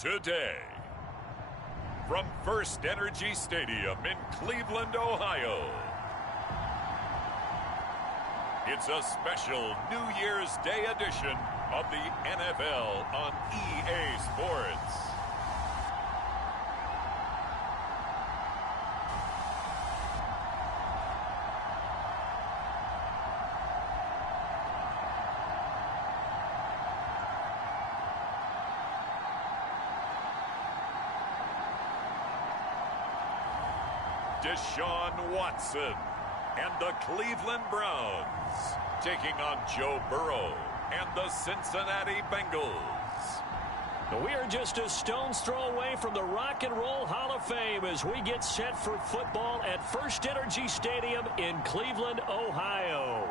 today. From First Energy Stadium in Cleveland, Ohio, it's a special New Year's Day edition of the NFL on EA Sports. Deshaun Watson and the Cleveland Browns taking on Joe Burrow and the Cincinnati Bengals. We are just a stone's throw away from the Rock and Roll Hall of Fame as we get set for football at First Energy Stadium in Cleveland, Ohio.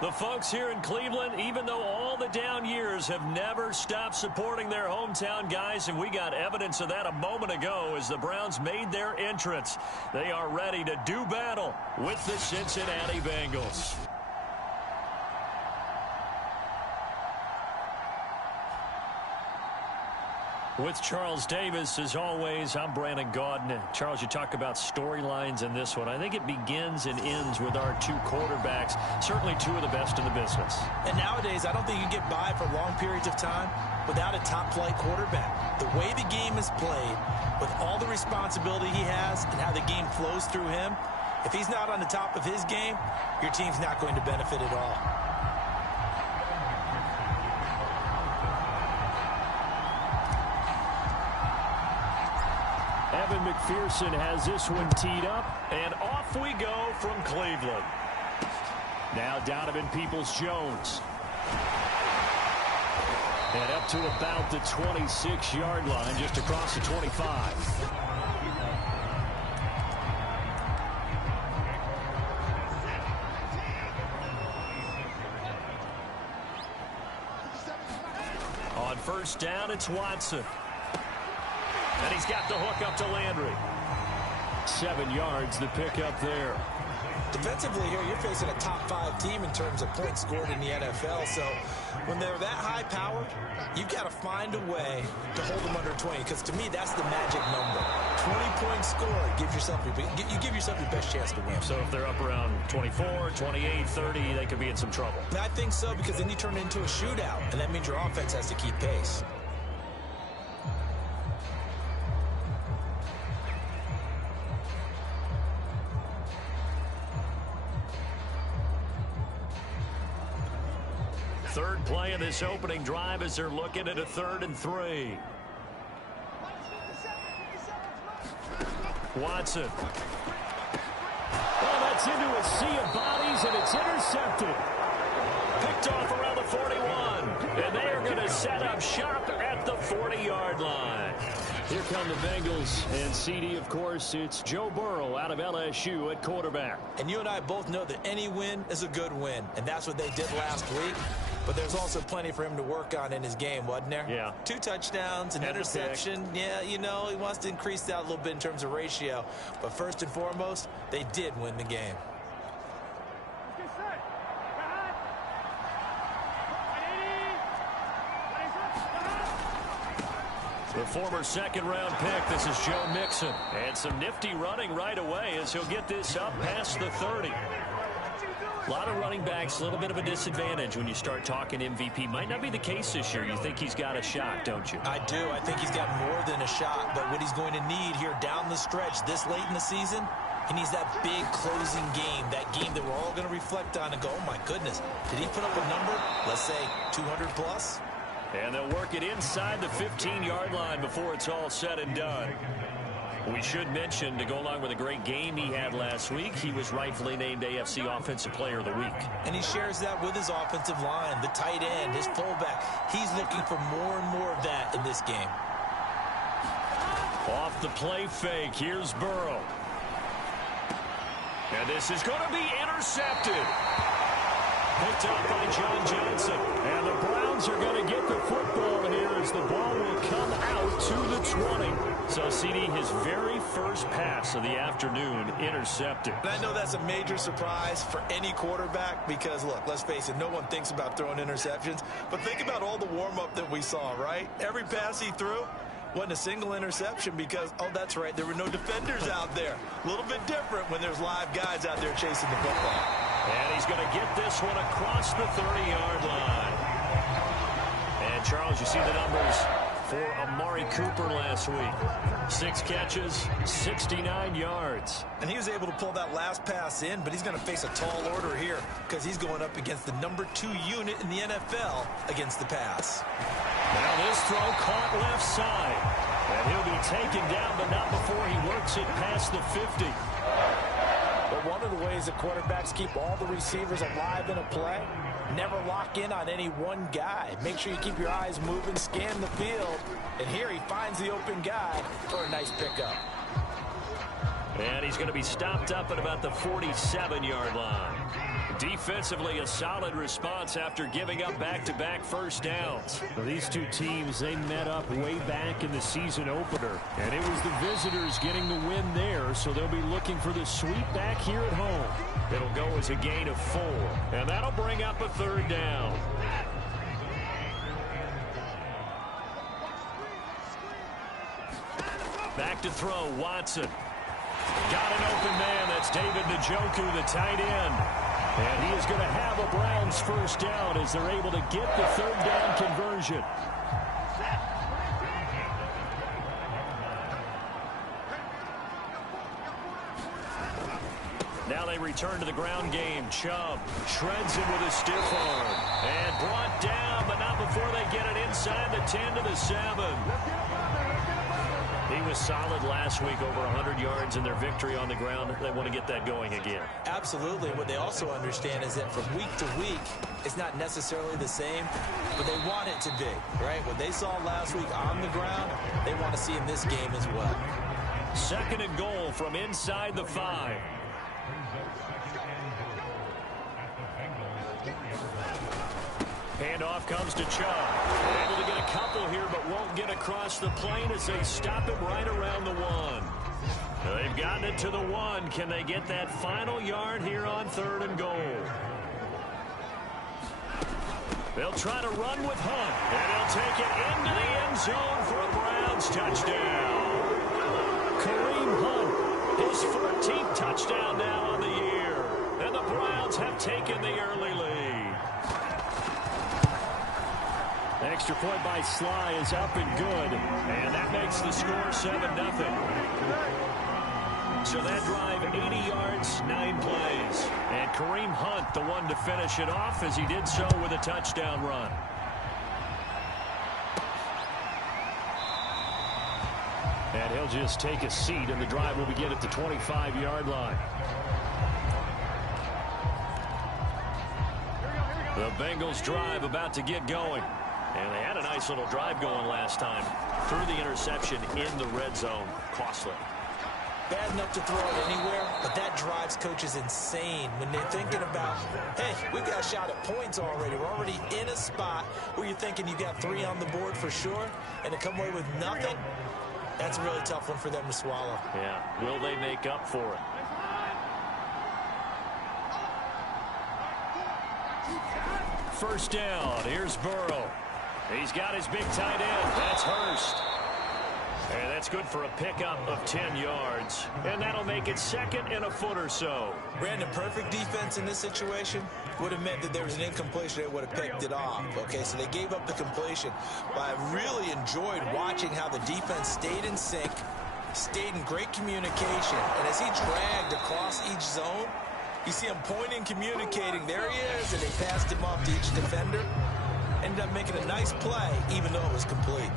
The folks here in Cleveland, even though all the down years, have never stopped supporting their hometown guys, and we got evidence of that a moment ago as the Browns made their entrance. They are ready to do battle with the Cincinnati Bengals. With Charles Davis, as always, I'm Brandon Gaudin. Charles, you talk about storylines in this one. I think it begins and ends with our two quarterbacks, certainly two of the best in the business. And nowadays, I don't think you can get by for long periods of time without a top-flight quarterback. The way the game is played, with all the responsibility he has and how the game flows through him, if he's not on the top of his game, your team's not going to benefit at all. Evan McPherson has this one teed up, and off we go from Cleveland. Now Donovan Peoples-Jones. And up to about the 26-yard line, just across the 25. On first down, it's Watson. And he's got the hook up to Landry. 7 yards, the pickup there. Defensively here, you're facing a top-5 team in terms of points scored in the NFL. So when they're that high-powered, you've got to find a way to hold them under 20. Because to me, that's the magic number. 20 points scored gives yourself you give yourself your best chance to win. So if they're up around 24, 28, 30, they could be in some trouble. I think so, because then you turn it into a shootout, and that means your offense has to keep pace. Third play of this opening drive as they're looking at a 3rd and 3. Watson. Oh, that's into a sea of bodies, and it's intercepted. Picked off around the 41. And they are going to set up shop at the 40-yard line. Here come the Bengals, and CD, of course, it's Joe Burrow out of LSU at quarterback. And you and I both know that any win is a good win, and that's what they did last week. But there's also plenty for him to work on in his game, wasn't there? Yeah. 2 touchdowns, an interception. Yeah, you know, he wants to increase that a little bit in terms of ratio. But first and foremost, they did win the game. The former second-round pick, this is Joe Mixon. And some nifty running right away as he'll get this up past the 30. A lot of running backs, a little bit of a disadvantage when you start talking MVP. Might not be the case this year. You think he's got a shot, don't you? I do. I think he's got more than a shot. But what he's going to need here down the stretch this late in the season, he needs that big closing game, that game that we're all going to reflect on and go, oh, my goodness, did he put up a number, let's say 200 plus? And they'll work it inside the 15-yard line before it's all said and done. We should mention, to go along with a great game he had last week, he was rightfully named AFC Offensive Player of the Week. And he shares that with his offensive line, the tight end, his fullback. He's looking for more and more of that in this game. Off the play fake, here's Burrow. And this is going to be intercepted. Picked up by John Johnson. And the Browns are going to get the football here as the ball will come out to the 20. So, CD, his very first pass of the afternoon intercepted. And I know that's a major surprise for any quarterback because, look, let's face it, no one thinks about throwing interceptions. But think about all the warm-up that we saw, right? Every pass he threw, Wasn't a single interception because, oh, that's right, there were no defenders out there. A little bit different when there's live guys out there chasing the football. And he's going to get this one across the 30-yard line. And, Charles, you see the numbers for Amari Cooper last week. 6 catches, 69 yards. And he was able to pull that last pass in, but he's going to face a tall order here because he's going up against the number 2 unit in the NFL against the pass. Now this throw caught left side. And he'll be taken down, but not before he works it past the 50. But one of the ways that quarterbacks keep all the receivers alive in a play, never lock in on any one guy. Make sure you keep your eyes moving, scan the field. And here he finds the open guy for a nice pickup. And he's going to be stopped up at about the 47-yard line. Defensively, a solid response after giving up back-to-back first downs. Well, these two teams, they met up way back in the season opener. And it was the visitors getting the win there, so they'll be looking for the sweep back here at home. It'll go as a gain of 4. And that'll bring up a 3rd down. Back to throw, Watson. Got an open man. That's David Njoku, the tight end. And he is going to have a Browns first down as they're able to get the 3rd down conversion. Now they return to the ground game. Chubb shreds him with a stiff arm. And brought down, but not before they get it inside the 10 to the 7. He was solid last week, over 100 yards in their victory on the ground. They want to get that going again. Absolutely. What they also understand is that from week to week, it's not necessarily the same, but they want it to be, right? What they saw last week on the ground, they want to see in this game as well. 2nd and goal from inside the 5. Handoff comes to Chubb. Able to get a couple here, but won't get across the plane as they stop it right around the 1. They've gotten it to the 1. Can they get that final yard here on 3rd and goal? They'll try to run with Hunt, and he'll take it into the end zone for a Browns touchdown. Kareem Hunt, his 14th touchdown now on the year, and the Browns have taken the early lead. Extra point by Sly is up and good, and that makes the score 7-0. So that drive, 80 yards, 9 plays. And Kareem Hunt, the one to finish it off, as he did so with a touchdown run. And he'll just take a seat, and the drive will begin at the 25-yard line. The Bengals drive about to get going. And they had a nice little drive going last time. Threw the interception in the red zone. Costly. Bad enough to throw it anywhere, but that drives coaches insane when they're thinking about, hey, we've got a shot at points already. We're already in a spot where you're thinking you got 3 on the board for sure, and to come away with nothing, that's a really tough one for them to swallow. Yeah, will they make up for it? First down, here's Burrow. He's got his big tight end. That's Hurst. And that's good for a pickup of 10 yards. And that'll make it 2nd and a foot or so. Brandon, perfect defense in this situation would have meant that there was an incompletion. They would have picked it off. Okay, so they gave up the completion. But I really enjoyed watching how the defense stayed in sync, stayed in great communication. And as he dragged across each zone, you see him pointing, communicating. There he is, and they passed him off to each defender. Ended up making a nice play, even though it was complete.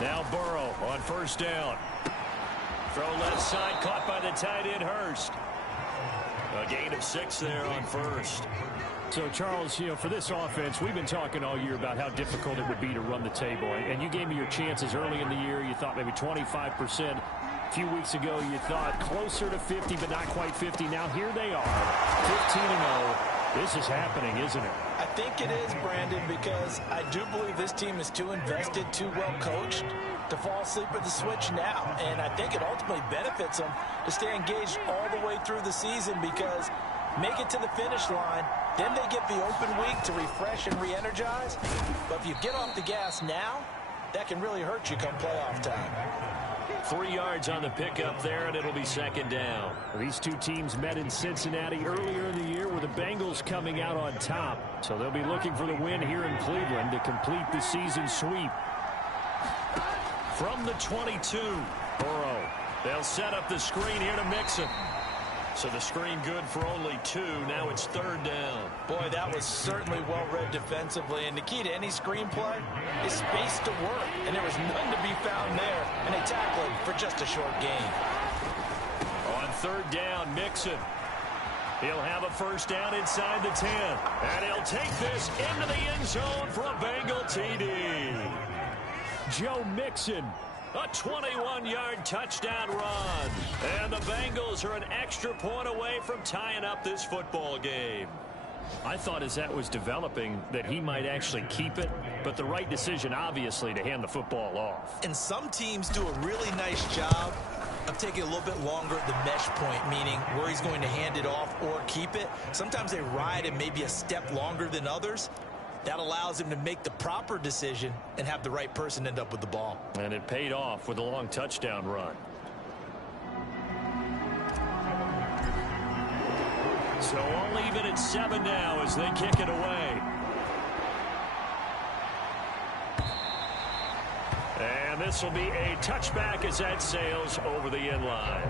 Now Burrow on first down. Throw left side, caught by the tight end Hurst. A gain of 6 there on first. So, Charles, you know, for this offense, we've been talking all year about how difficult it would be to run the table. And you gave me your chances early in the year. You thought maybe 25%. A few weeks ago, you thought closer to 50, but not quite 50. Now here they are, 15-0. This is happening, isn't it? I think it is, Brandon, because I do believe this team is too invested, too well coached to fall asleep at the switch now. And I think it ultimately benefits them to stay engaged all the way through the season because make it to the finish line, then they get the open week to refresh and re-energize. But if you get off the gas now, that can really hurt you come playoff time. 3 yards on the pickup there, and it'll be second down. These two teams met in Cincinnati earlier in the year with the Bengals coming out on top. So they'll be looking for the win here in Cleveland to complete the season sweep. From the 22, Burrow. They'll set up the screen here to Mixon. So the screen good for only 2. Now it's third down. Boy, that was certainly well-read defensively. And the key to any screenplay is space to work. And there was none to be found there. And they tackled him for just a short gain. On third down, Mixon. He'll have a first down inside the 10. And he'll take this into the end zone for a Bengal TD. Joe Mixon. A 21-yard touchdown run. And the Bengals are an extra point away from tying up this football game. I thought as that was developing that he might actually keep it, but the right decision, obviously, to hand the football off. And some teams do a really nice job of taking a little bit longer at the mesh point, meaning where he's going to hand it off or keep it. Sometimes they ride it maybe a step longer than others. That allows him to make the proper decision and have the right person end up with the ball. And it paid off with a long touchdown run. So all even at 7 now as they kick it away. And this will be a touchback as that sails over the end line.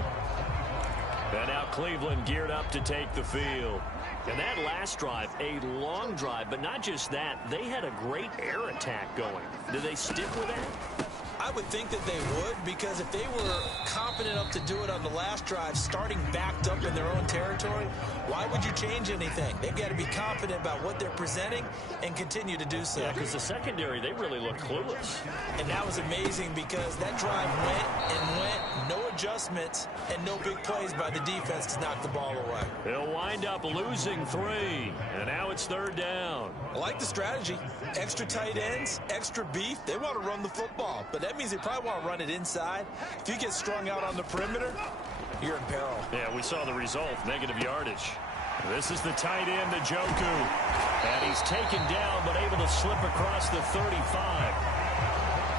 And now Cleveland geared up to take the field. And that last drive, a long drive, but not just that, they had a great air attack going. Did they stick with that? I would think that they would, because if they were confident enough to do it on the last drive, starting backed up in their own territory, why would you change anything? They've got to be confident about what they're presenting and continue to do so. Yeah, because the secondary, they really looked clueless. And that was amazing because that drive went and went, no adjustments, and no big plays by the defense to knock the ball away. They'll wind up losing 3, and now it's third down. I like the strategy. Extra tight ends, extra beef. They want to run the football, but that means they probably want to run it inside. If you get strung out on the perimeter, you're in peril. Yeah, we saw the result, negative yardage. This is the tight end, Njoku. And he's taken down, but able to slip across the 35.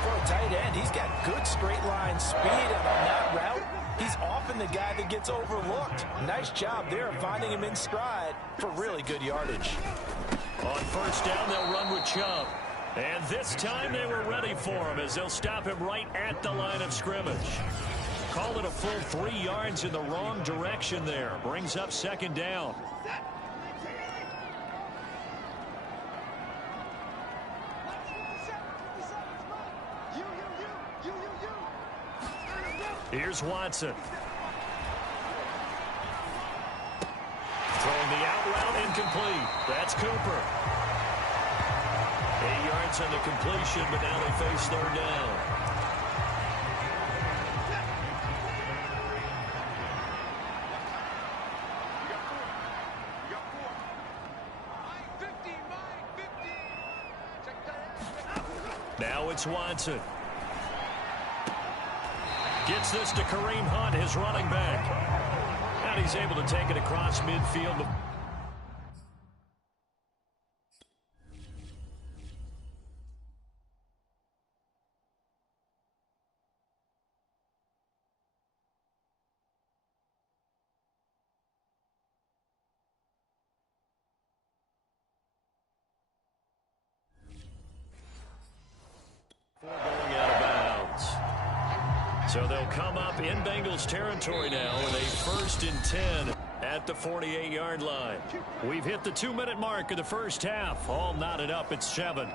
For a tight end, he's got good straight line speed, and on that route, he's often the guy that gets overlooked. Nice job there of finding him in stride for really good yardage. On first down, they'll run with Chubb. And this time they were ready for him as they'll stop him right at the line of scrimmage. Call it a full 3 yards in the wrong direction there. Brings up second down. Here's Watson. Throwing the out route incomplete. That's Cooper. 8 yards on the completion, but now they face third down. Now it's Watson. Gets this to Kareem Hunt, his running back. And he's able to take it across midfield. Going out of bounds. So they'll come up in Bengals territory now with a 1st and 10 at the 48-yard line. We've hit the 2-minute mark of the first half. All knotted up at 7.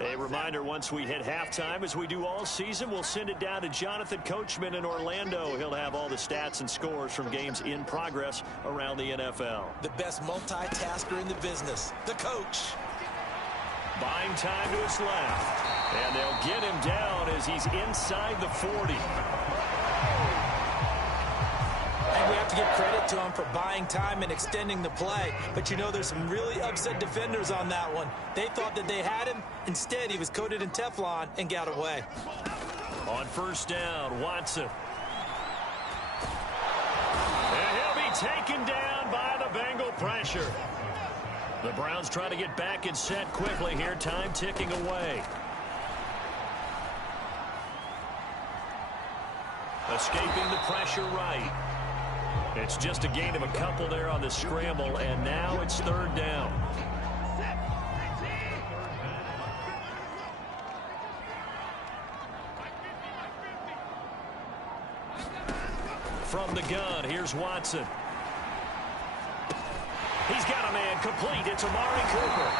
A reminder, once we hit halftime, as we do all season, we'll send it down to Jonathan Coachman in Orlando. He'll have all the stats and scores from games in progress around the NFL. The best multitasker in the business, the coach. Buying time to his left. And they'll get him down as he's inside the 40. And we have to give credit to him for buying time and extending the play. But you know, there's some really upset defenders on that one. They thought that they had him. Instead, he was coated in Teflon and got away. On first down, Watson. And he'll be taken down by the Bengal pressure. The Browns trying to get back and set quickly here. Time ticking away. Escaping the pressure right. It's just a gain of a couple there on the scramble, and now it's third down. From the gun, here's Watson. He's got a man complete. It's Amari Cooper.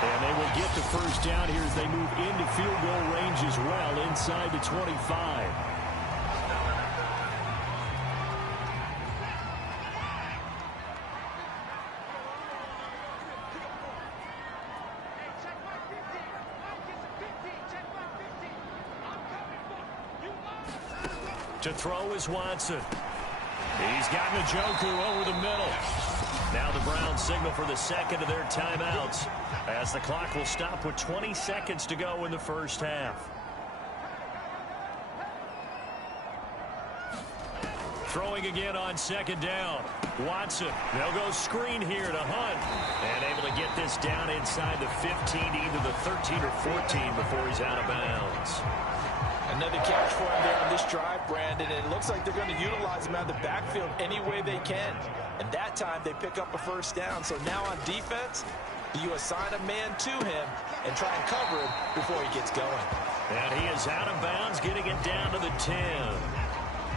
And they will get the first down here as they move into field goal range as well, inside the 25. To throw is Watson. He's got Njoku over the middle. Now the Browns signal for the second of their timeouts as the clock will stop with 20 seconds to go in the first half. Throwing again on second down. Watson. They'll go screen here to Hunt. And able to get this down inside the 15, either the 13 or 14 before he's out of bounds. Another catch for him there on this drive, Brandon. And it looks like they're going to utilize him out of the backfield any way they can. And that time they pick up a first down. So now on defense, you assign a man to him and try and cover him before he gets going. And he is out of bounds, getting it down to the 10.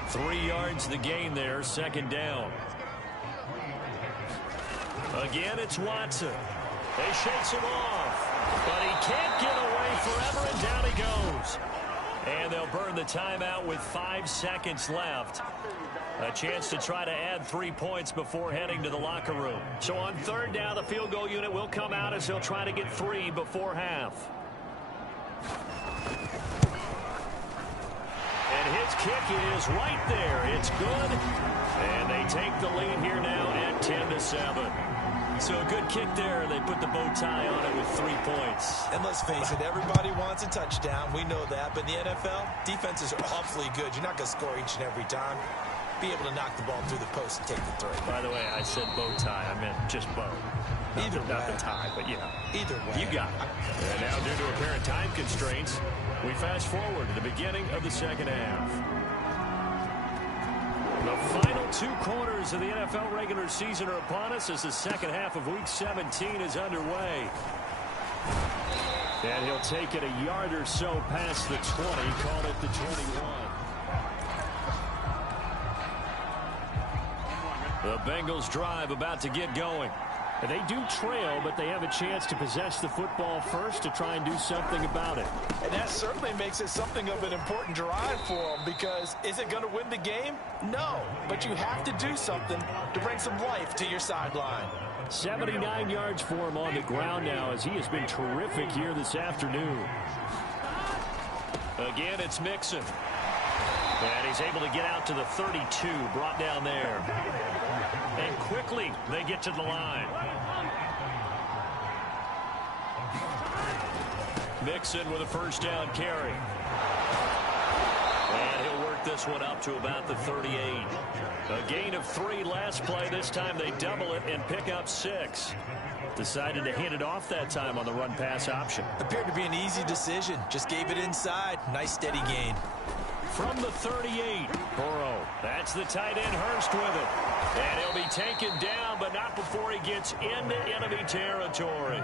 3 yards the gain there, second down. Again, it's Watson. They shakes him off, but he can't get away forever, and down he goes. And they'll burn the timeout with 5 seconds left. A chance to try to add 3 points before heading to the locker room. So on third down, the field goal unit will come out as they'll try to get 3 before half. And his kick is right there. It's good. And they take the lead here now at 10-7. So a good kick there. They put the bow tie on it with 3 points. And let's face it, everybody wants a touchdown. We know that. But in the NFL, defenses are awfully good. You're not going to score each and every time. Be able to knock the ball through the post and take the throw. By the way, I said bow tie. I meant just bow. Not the tie, but you know. Either way. You got it. And now, due to apparent time constraints, we fast forward to the beginning of the second half. The final 2 quarters of the NFL regular season are upon us as the second half of Week 17 is underway. And he'll take it a yard or so past the 20, call it the 21. The Bengals drive about to get going. They do trail, but they have a chance to possess the football first to try and do something about it. And that certainly makes it something of an important drive for them, because is it going to win the game? No, but you have to do something to bring some life to your sideline. 79 yards for him on the ground now, as he has been terrific here this afternoon. Again, it's Mixon. And he's able to get out to the 32, brought down there. And quickly, they get to the line. Mixon with a first down carry. And he'll work this one up to about the 38. A gain of 3 last play. This time they double it and pick up 6. Decided to hand it off that time on the run-pass option. Appeared to be an easy decision. Just gave it inside. Nice steady gain. From the 38, Burrow. That's the tight end, Hurst with it. And he'll be taken down, but not before he gets into enemy territory.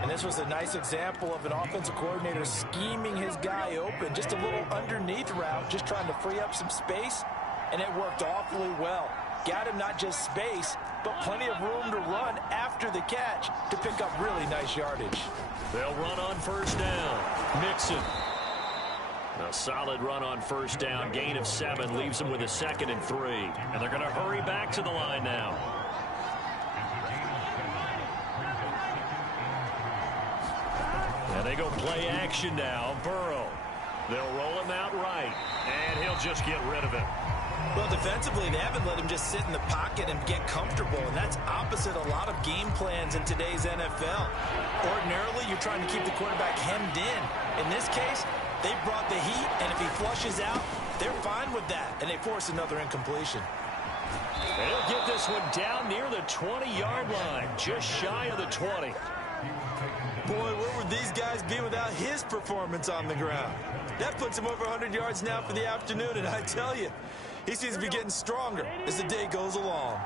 And this was a nice example of an offensive coordinator scheming his guy open. Just a little underneath route, just trying to free up some space, and it worked awfully well. Got him not just space, but plenty of room to run after the catch to pick up really nice yardage. They'll run on first down. Mixon. A solid run on first down. Gain of 7 leaves them with a 2nd and 3. And they're going to hurry back to the line now. And they go play action now. Burrow. They'll roll him out right. And he'll just get rid of it. Well, defensively, they haven't let him just sit in the pocket and get comfortable, and that's opposite a lot of game plans in today's NFL. Ordinarily, you're trying to keep the quarterback hemmed in. In this case, they brought the heat, and if he flushes out, they're fine with that, and they force another incompletion. And he'll get this one down near the 20-yard line, just shy of the 20. Boy, where would these guys be without his performance on the ground? That puts him over 100 yards now for the afternoon, and I tell you, he seems to be getting stronger as the day goes along.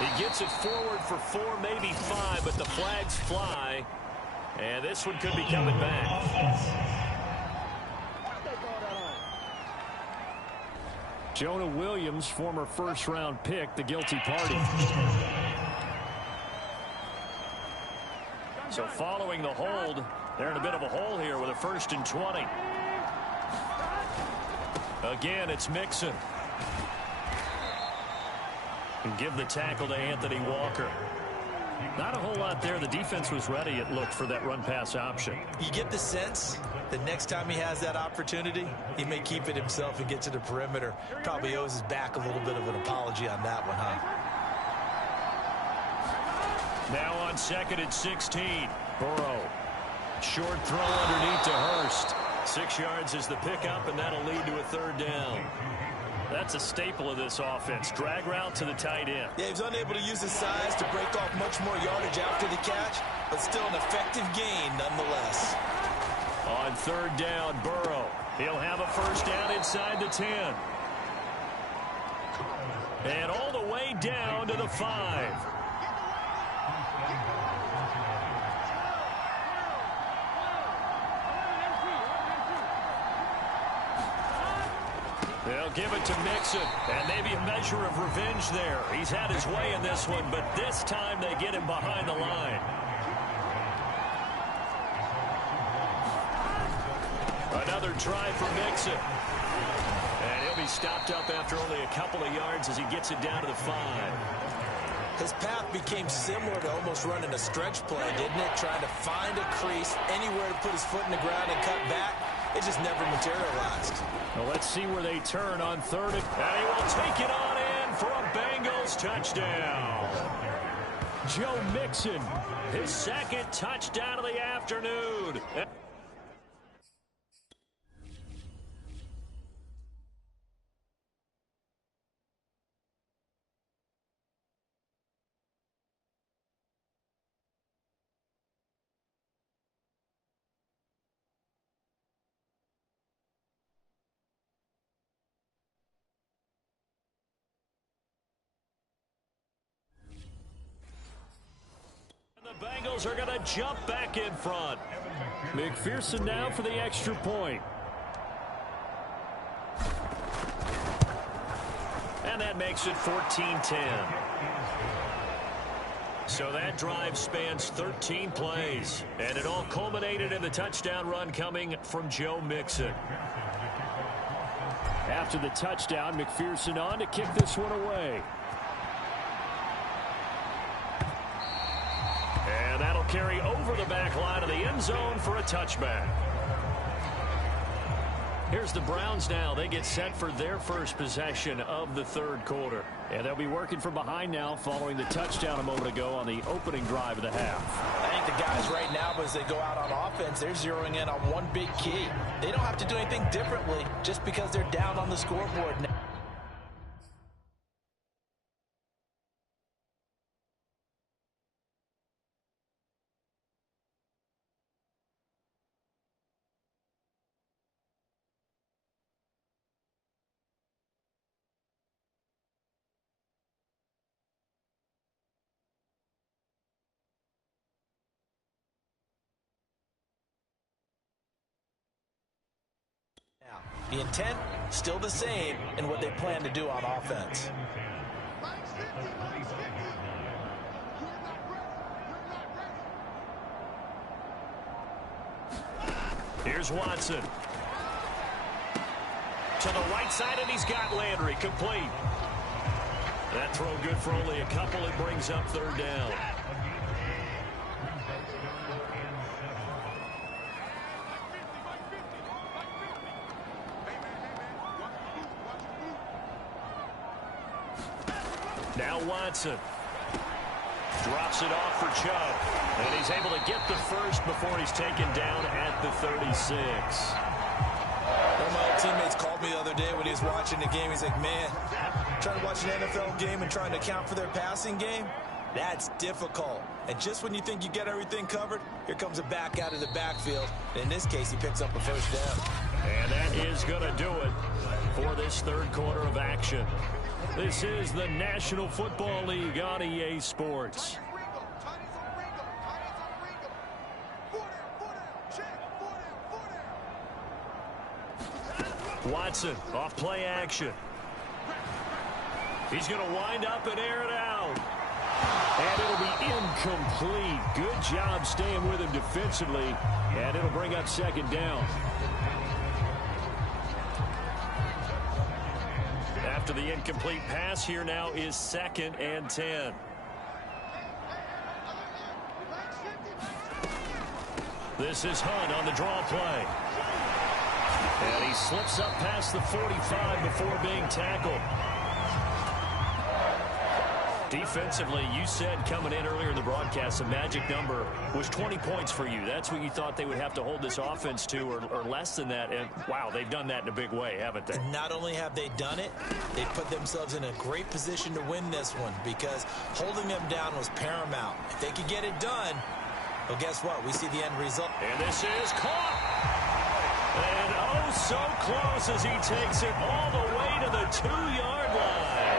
He gets it forward for 4, maybe 5, but the flags fly, and this one could be coming back. Jonah Williams, former first-round pick, the guilty party. So following the hold, they're in a bit of a hole here with a 1st and 20. Again, it's Mixon. And give the tackle to Anthony Walker. Not a whole lot there. The defense was ready, it looked, for that run-pass option. You get the sense the next time he has that opportunity, he may keep it himself and get to the perimeter. Probably owes his back a little bit of an apology on that one, huh? Now on 2nd and 16. Burrow. Short throw underneath to Hurst. 6 yards is the pickup, and that'll lead to a 3rd down. That's a staple of this offense. Drag route to the tight end. Yeah, he was unable to use his size to break off much more yardage after the catch, but still an effective gain nonetheless. On 3rd down, Burrow. He'll have a 1st down inside the 10. And all the way down to the 5. They'll give it to Mixon, and maybe a measure of revenge there. He's had his way in this one, but this time they get him behind the line. Another try for Mixon. And he'll be stopped up after only a couple of yards as he gets it down to the 5. His path became similar to almost running a stretch play, didn't it? Trying to find a crease, anywhere to put his foot in the ground and cut back. It just never materialized. Well, let's see where they turn on 3rd. And he will take it on in for a Bengals touchdown. Joe Mixon, his 2nd touchdown of the afternoon. The Bengals are going to jump back in front. McPherson now for the extra point. And that makes it 14-10. So that drive spans 13 plays. And it all culminated in the touchdown run coming from Joe Mixon. After the touchdown, McPherson on to kick this one away. And that'll carry over the back line of the end zone for a touchback. Here's the Browns now. They get set for their first possession of the 3rd quarter. And they'll be working from behind now following the touchdown a moment ago on the opening drive of the half. I think the guys right now, as they go out on offense, they're zeroing in on one big key. They don't have to do anything differently just because they're down on the scoreboard now. The intent, still the same in what they plan to do on offense. Here's Watson. To the right side, and he's got Landry complete. That throw good for only a couple. It brings up 3rd down. Now Watson drops it off for Chubb, and he's able to get the 1st before he's taken down at the 36. teammates called me the other day when he was watching the game. He's like, man, trying to watch an NFL game and trying to account for their passing game, that's difficult. And just when you think you get everything covered, here comes a back out of the backfield. And in this case, he picks up a first down. And that is going to do it for this third quarter of action. This is the National Football League on EA Sports. Watson off play action. He's going to wind up and air it out. And it'll be incomplete. Good job staying with him defensively. And it'll bring up second down. After the incomplete pass, here now is 2nd and 10. This is Hunt on the draw play. And he slips up past the 45 before being tackled. Defensively, you said coming in earlier in the broadcast, the magic number was 20 points for you. That's what you thought they would have to hold this offense to, or less than that. And, wow, they've done that in a big way, haven't they? And not only have they done it, they put themselves in a great position to win this one because holding them down was paramount. If they could get it done, well, guess what? We see the end result. And this is caught. And oh, so close as he takes it all the way to the 2-yard line.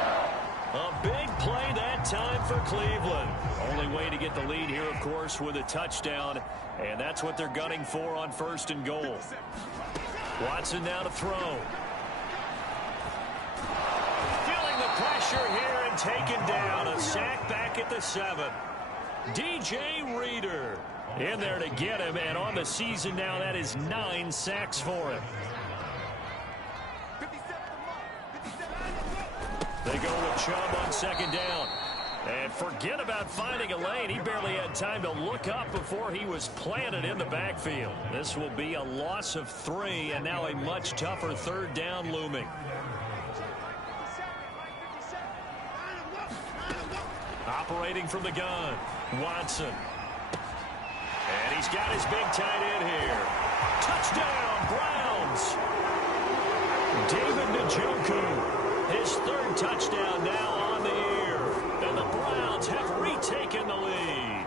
A big play that time for Cleveland. Only way to get the lead here, of course, with a touchdown. And that's what they're gunning for on 1st and goal. Watson now to throw. Feeling the pressure here and taken down. A sack back at the 7. DJ Reader in there to get him. And on the season now, that is 9 sacks for him. They go with Chubb on 2nd down. And forget about finding a lane. He barely had time to look up before he was planted in the backfield. This will be a loss of 3, and now a much tougher 3rd down looming. Operating from the gun, Watson. And he's got his big tight end here. Touchdown, Browns. David Njoku. His 3rd touchdown now on the year. And the Browns have retaken the lead.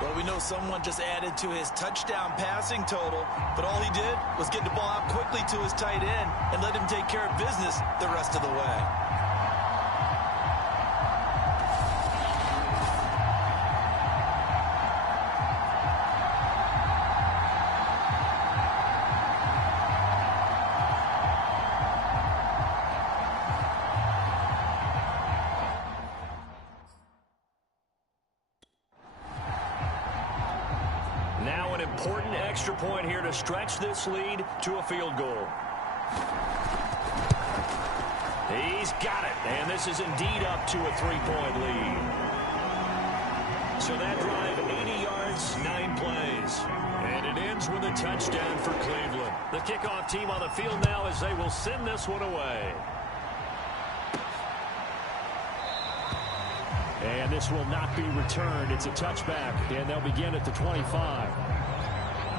Well, we know someone just added to his touchdown passing total, but all he did was get the ball out quickly to his tight end and let him take care of business the rest of the way. Important extra point here to stretch this lead to a field goal. He's got it, and this is indeed up to a 3-point lead. So that drive, 80 yards, 9 plays. And it ends with a touchdown for Cleveland. The kickoff team on the field now as they will send this one away. And this will not be returned. It's a touchback, and they'll begin at the 25.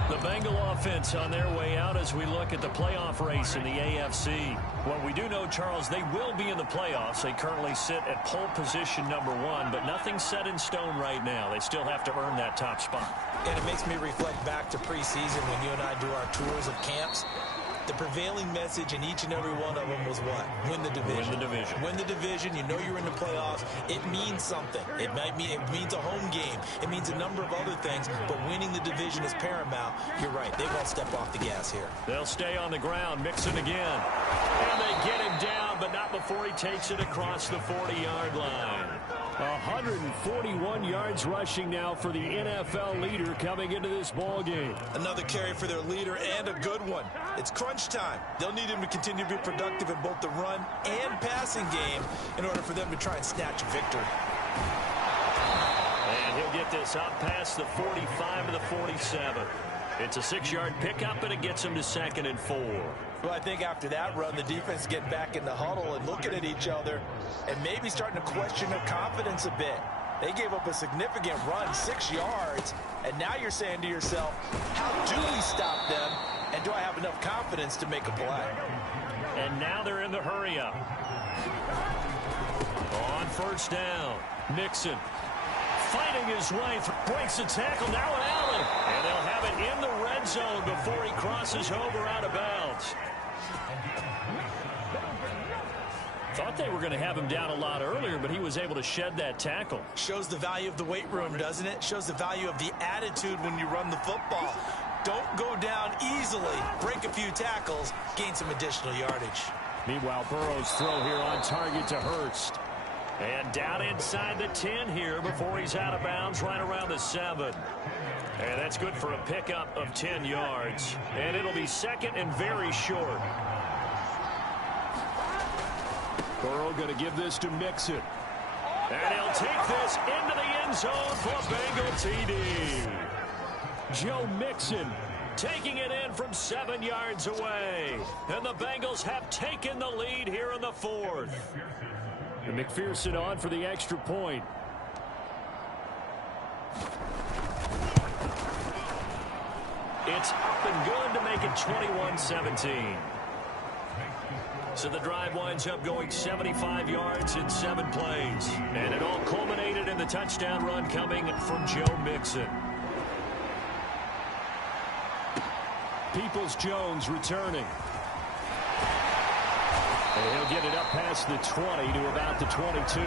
The Bengal offense on their way out as we look at the playoff race in the AFC. What we do know, Charles, they will be in the playoffs. They currently sit at pole position number 1, but nothing's set in stone right now. They still have to earn that top spot. And it makes me reflect back to preseason when you and I do our tours of camps. The prevailing message in each and every one of them was what? Win the division. Win the division. Win the division. You know you're in the playoffs. It means something. It means a home game. It means a number of other things, but winning the division is paramount. You're right. They won't step off the gas here. They'll stay on the ground, mixing again. And they get him down, but not before he takes it across the 40-yard line. 141 yards rushing now for the NFL leader coming into this ball game. Another carry for their leader and a good one. It's crunch time. They'll need him to continue to be productive in both the run and passing game in order for them to try and snatch a victory. And he'll get this up past the 45 to the 47. It's a 6-yard pickup, and it gets him to 2nd and 4. Well, I think after that run, the defense get back in the huddle and looking at each other and maybe starting to question their confidence a bit. They gave up a significant run, 6 yards, and now you're saying to yourself, how do we stop them? and do I have enough confidence to make a play? And now they're in the hurry-up. On first down, Mixon fighting his way through, breaks the tackle, now an Allen. And they'll have it in the red zone before he crosses over out of bounds. Thought they were going to have him down a lot earlier, but he was able to shed that tackle. Shows the value of the weight room, doesn't it? Shows the value of the attitude when you run the football. Don't go down easily. Break a few tackles, gain some additional yardage. Meanwhile, Burrow's throw here on target to Hurst. And down inside the 10 here before he's out of bounds right around the 7. And that's good for a pickup of 10 yards. And it'll be second and very short. Burrow going to give this to Mixon. And he'll take this into the end zone for Bengal TD. Joe Mixon taking it in from 7 yards away. And the Bengals have taken the lead here in the 4th. And McPherson on for the extra point. It's up and good to make it 21-17. So the drive winds up going 75 yards in 7 plays. And it all culminated in the touchdown run coming from Joe Mixon. Peoples-Jones returning. And he'll get it up past the 20 to about the 22.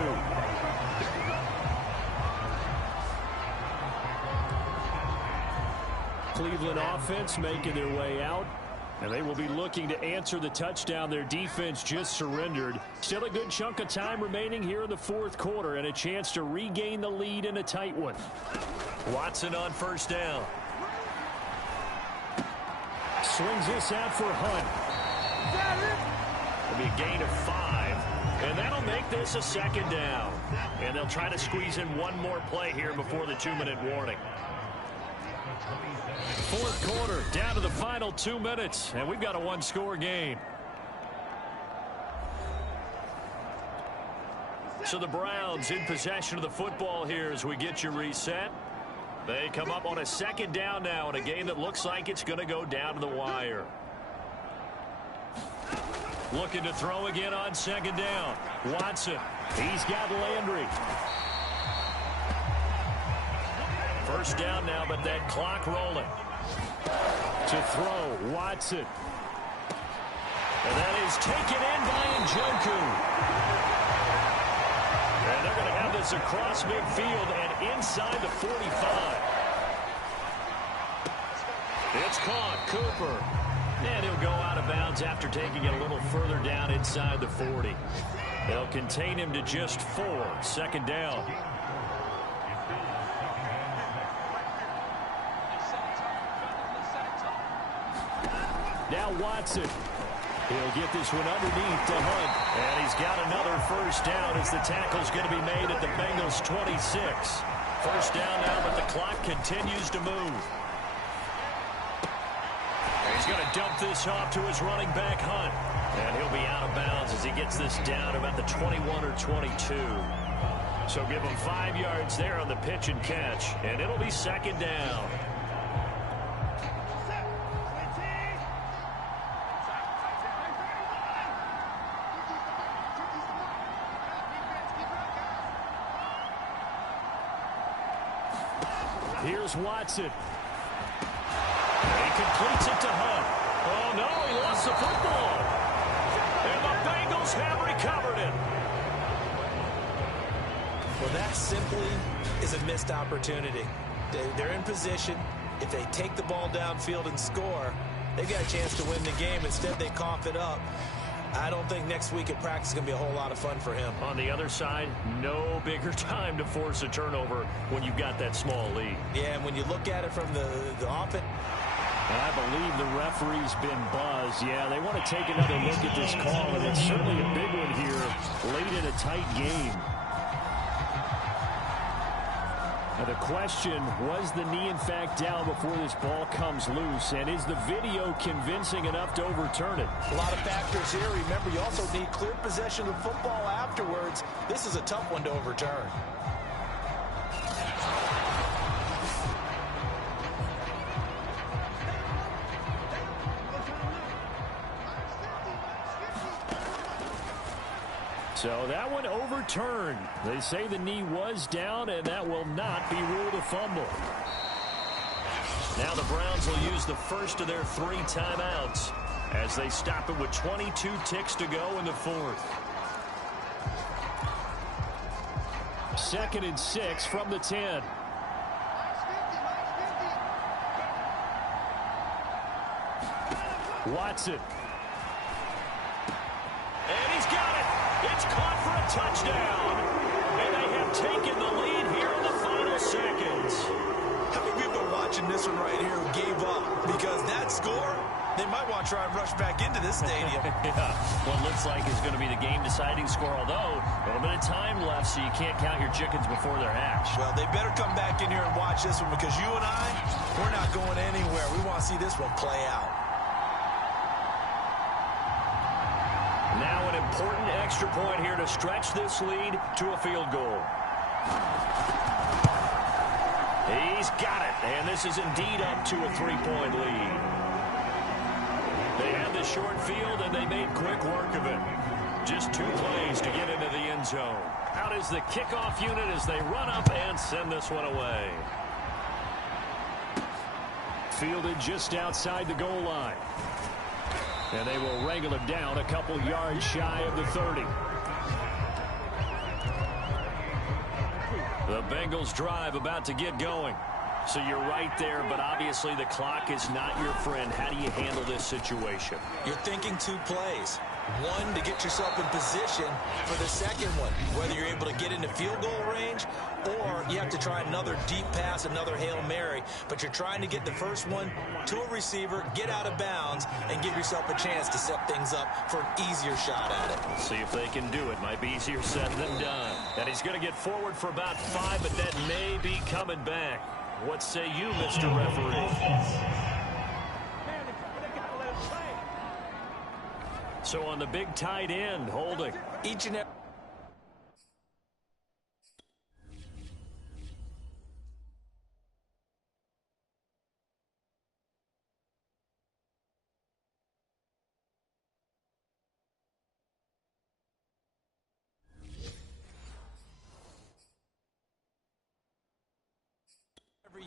Cleveland offense making their way out. And they will be looking to answer the touchdown their defense just surrendered. Still a good chunk of time remaining here in the 4th quarter and a chance to regain the lead in a tight one. Watson on first down. Swings this out for Hunt. It'll be a gain of 5. And that'll make this a 2nd down. And they'll try to squeeze in one more play here before the 2-minute warning. 4th quarter, down to the final 2 minutes, and we've got a 1-score game. So the Browns in possession of the football here as we get you reset. They come up on a 2nd down now in a game that looks like it's going to go down to the wire. Looking to throw again on 2nd down. Watson, he's got Landry. First down now, but that clock rolling. To throw, Watson. And that is taken in by Njoku. And they're going to have this across midfield and inside the 45. It's caught, Cooper. And he'll go out of bounds after taking it a little further down inside the 40. They'll contain him to just 4. 2nd down. Now Watson. He'll get this one underneath to Hunt. And he's got another first down as the tackle's going to be made at the Bengals 26. First down now, but the clock continues to move. And he's going to dump this off to his running back, Hunt. And he'll be out of bounds as he gets this down about the 21 or 22. So give him 5 yards there on the pitch and catch. And it'll be 2nd down. Here's Watson. He completes it to Hunt. Oh, no, he lost the football. And the Bengals have recovered it. Well, that simply is a missed opportunity. They're in position. If they take the ball downfield and score, they've got a chance to win the game. Instead, they cough it up. I don't think next week at practice is going to be a whole lot of fun for him. On the other side, no bigger time to force a turnover when you've got that small lead. Yeah, and when you look at it from the offense. I believe the referee's been buzzed. Yeah, they want to take another look at this call, and it's certainly a big one here late in a tight game. Now the question, was the knee in fact down before this ball comes loose? And is the video convincing enough to overturn it? A lot of factors here. Remember, you also need clear possession of football afterwards. This is a tough one to overturn. So that one overturned. They say the knee was down, and that will not be ruled a fumble. Now the Browns will use the first of their 3 timeouts as they stop it with 22 ticks to go in the 4th. 2nd and 6 from the 10. Watson. And he's got it. It's caught for a touchdown. And they have taken the lead here in the final seconds. How many people are watching this one right here who gave up? Because that score, they might want to try and rush back into this stadium. Yeah, what looks like is going to be the game-deciding score, although a little bit of time left, so you can't count your chickens before they're hatched. Well, they better come back in here and watch this one, because you and I, we're not going anywhere. We want to see this one play out. Now an important extra point here to stretch this lead to a field goal. He's got it, and this is indeed up to a 3-point lead. They had the short field, and they made quick work of it. Just 2 plays to get into the end zone. Out is the kickoff unit as they run up and send this one away. Fielded just outside the goal line. And they will wrangle him down a couple yards shy of the 30. The Bengals drive about to get going. So you're right there, but obviously the clock is not your friend. How do you handle this situation? You're thinking 2 plays. One, to get yourself in position for the second one, whether you're able to get into field goal range or you have to try another deep pass, another Hail Mary, but you're trying to get the first one to a receiver, get out of bounds, and give yourself a chance to set things up for an easier shot at it. See if they can do it. Might be easier said than done. And he's going to get forward for about 5, but that may be coming back. What say you, Mr. Referee? So on the big tight end, holding. Each and every...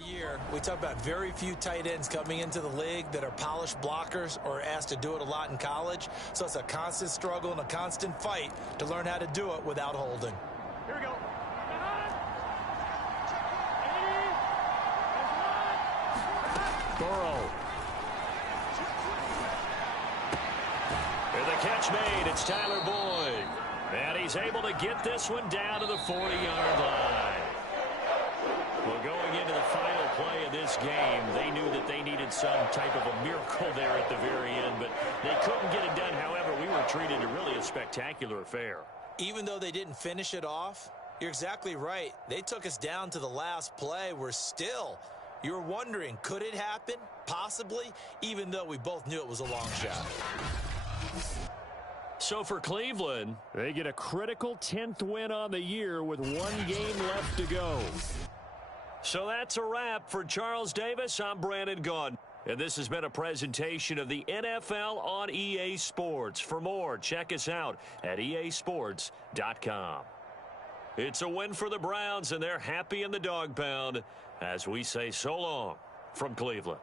year, we talk about very few tight ends coming into the league that are polished blockers or asked to do it a lot in college. So it's a constant struggle and a constant fight to learn how to do it without holding. Here we go. Burrow. And the catch made. It's Tyler Boyd. And he's able to get this one down to the 40-yard line. Well, going into the final play of this game, they knew that they needed some type of a miracle there at the very end, but they couldn't get it done. However, we were treated to really a spectacular affair. Even though they didn't finish it off, you're exactly right. They took us down to the last play. We're still, you're wondering, could it happen? Possibly, even though we both knew it was a long shot. So for Cleveland, they get a critical 10th win on the year with 1 game left to go. So that's a wrap. For Charles Davis, I'm Brandon Gaudin. And this has been a presentation of the NFL on EA Sports. For more, check us out at easports.com. It's a win for the Browns, and they're happy in the dog pound as we say so long from Cleveland.